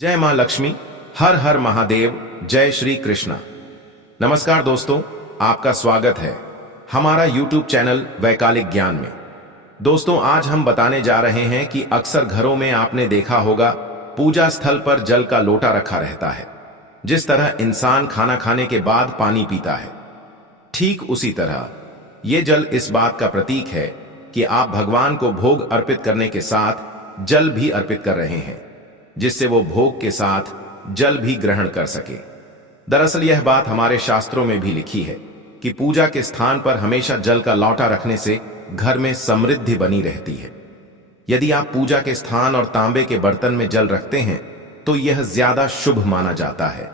जय मां लक्ष्मी, हर हर महादेव, जय श्री कृष्णा। नमस्कार दोस्तों, आपका स्वागत है हमारा YouTube चैनल वैकालिक ज्ञान में। दोस्तों, आज हम बताने जा रहे हैं कि अक्सर घरों में आपने देखा होगा पूजा स्थल पर जल का लोटा रखा रहता है। जिस तरह इंसान खाना खाने के बाद पानी पीता है, ठीक उसी तरह ये जल इस बात का प्रतीक है कि आप भगवान को भोग अर्पित करने के साथ जल भी अर्पित कर रहे हैं, जिससे वो भोग के साथ जल भी ग्रहण कर सके। दरअसल यह बात हमारे शास्त्रों में भी लिखी है कि पूजा के स्थान पर हमेशा जल का लौटा रखने से घर में समृद्धि बनी रहती है। यदि आप पूजा के स्थान और तांबे के बर्तन में जल रखते हैं तो यह ज्यादा शुभ माना जाता है।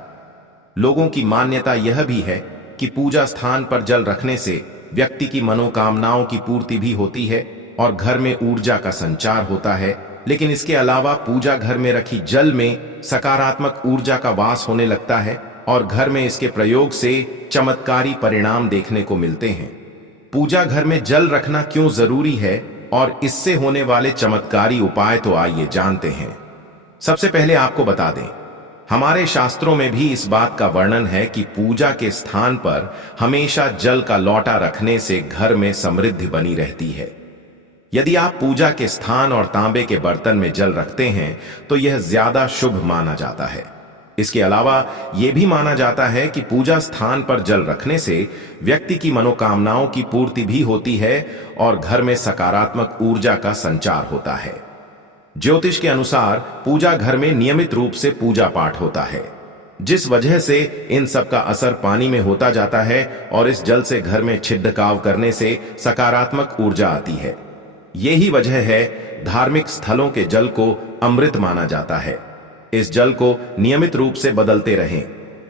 लोगों की मान्यता यह भी है कि पूजा स्थान पर जल रखने से व्यक्ति की मनोकामनाओं की पूर्ति भी होती है और घर में ऊर्जा का संचार होता है। लेकिन इसके अलावा पूजा घर में रखी जल में सकारात्मक ऊर्जा का वास होने लगता है और घर में इसके प्रयोग से चमत्कारी परिणाम देखने को मिलते हैं। पूजा घर में जल रखना क्यों जरूरी है और इससे होने वाले चमत्कारी उपाय तो आइए जानते हैं। सबसे पहले आपको बता दें, हमारे शास्त्रों में भी इस बात का वर्णन है कि पूजा के स्थान पर हमेशा जल का लौटा रखने से घर में समृद्धि बनी रहती है। यदि आप पूजा के स्थान और तांबे के बर्तन में जल रखते हैं तो यह ज्यादा शुभ माना जाता है। इसके अलावा यह भी माना जाता है कि पूजा स्थान पर जल रखने से व्यक्ति की मनोकामनाओं की पूर्ति भी होती है और घर में सकारात्मक ऊर्जा का संचार होता है। ज्योतिष के अनुसार पूजा घर में नियमित रूप से पूजा पाठ होता है, जिस वजह से इन सब का असर पानी में होता जाता है और इस जल से घर में छिड़काव करने से सकारात्मक ऊर्जा आती है। यही वजह है धार्मिक स्थलों के जल को अमृत माना जाता है। इस जल को नियमित रूप से बदलते रहें।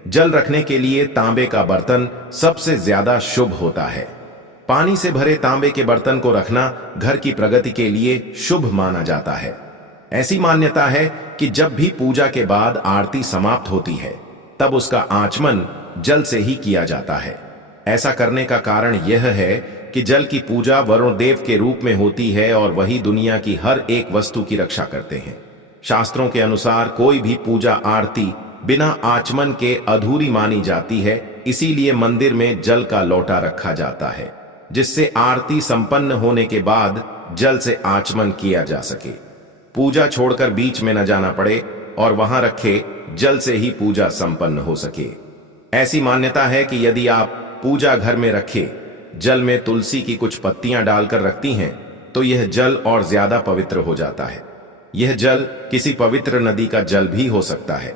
जल रखने के लिए तांबे का बर्तन सबसे ज्यादा शुभ होता है। पानी से भरे तांबे के बर्तन को रखना घर की प्रगति के लिए शुभ माना जाता है। ऐसी मान्यता है कि जब भी पूजा के बाद आरती समाप्त होती है तब उसका आचमन जल से ही किया जाता है। ऐसा करने का कारण यह है कि जल की पूजा वरुण देव के रूप में होती है और वही दुनिया की हर एक वस्तु की रक्षा करते हैं। शास्त्रों के अनुसार कोई भी पूजा आरती बिना आचमन के अधूरी मानी जाती है, इसीलिए मंदिर में जल का लोटा रखा जाता है, जिससे आरती संपन्न होने के बाद जल से आचमन किया जा सके, पूजा छोड़कर बीच में न जाना पड़े और वहां रखे जल से ही पूजा संपन्न हो सके। ऐसी मान्यता है कि यदि आप पूजा घर में रखे जल में तुलसी की कुछ पत्तियां डालकर रखती हैं तो यह जल और ज्यादा पवित्र हो जाता है। यह जल किसी पवित्र नदी का जल भी हो सकता है,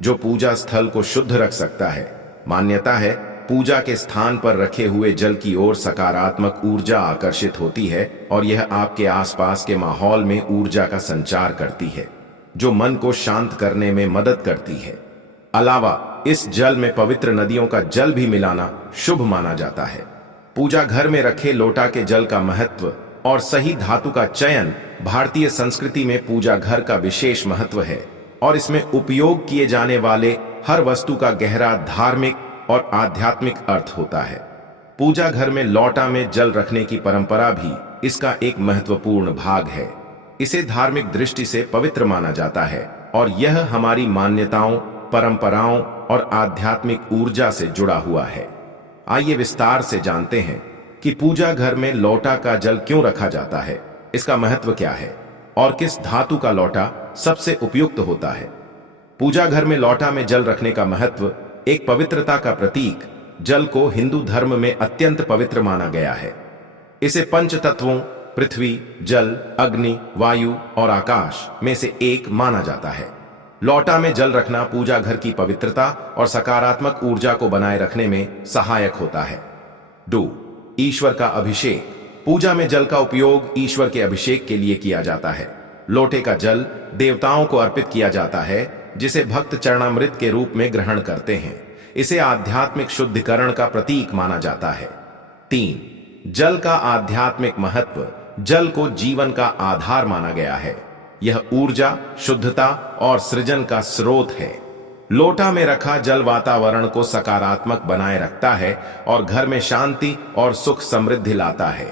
जो पूजा स्थल को शुद्ध रख सकता है। मान्यता है पूजा के स्थान पर रखे हुए जल की ओर सकारात्मक ऊर्जा आकर्षित होती है और यह आपके आसपास के माहौल में ऊर्जा का संचार करती है, जो मन को शांत करने में मदद करती है। अलावा इस जल में पवित्र नदियों का जल भी मिलाना शुभ माना जाता है। पूजा घर में रखे लोटा के जल का महत्व और सही धातु का चयन भारतीय संस्कृति में पूजा घर का विशेष महत्व है और इसमें उपयोग किए जाने वाले हर वस्तु का गहरा धार्मिक और आध्यात्मिक अर्थ होता है। पूजा घर में लोटा में जल रखने की परंपरा भी इसका एक महत्वपूर्ण भाग है। इसे धार्मिक दृष्टि से पवित्र माना जाता है और यह हमारी मान्यताओं, परंपराओं और आध्यात्मिक ऊर्जा से जुड़ा हुआ है। आइए विस्तार से जानते हैं कि पूजा घर में लोटा का जल क्यों रखा जाता है, इसका महत्व क्या है और किस धातु का लोटा सबसे उपयुक्त होता है। पूजा घर में लोटा में जल रखने का महत्व एक पवित्रता का प्रतीक। जल को हिंदू धर्म में अत्यंत पवित्र माना गया है। इसे पंच तत्वों पृथ्वी, जल, अग्नि, वायु और आकाश में से एक माना जाता है। लोटा में जल रखना पूजा घर की पवित्रता और सकारात्मक ऊर्जा को बनाए रखने में सहायक होता है। 2. ईश्वर का अभिषेक। पूजा में जल का उपयोग ईश्वर के अभिषेक के लिए किया जाता है। लोटे का जल देवताओं को अर्पित किया जाता है, जिसे भक्त चरणामृत के रूप में ग्रहण करते हैं। इसे आध्यात्मिक शुद्धिकरण का प्रतीक माना जाता है। 3. जल का आध्यात्मिक महत्व। जल को जीवन का आधार माना गया है। यह ऊर्जा, शुद्धता और सृजन का स्रोत है। लोटा में रखा जल वातावरण को सकारात्मक बनाए रखता है और घर में शांति और सुख समृद्धि लाता है।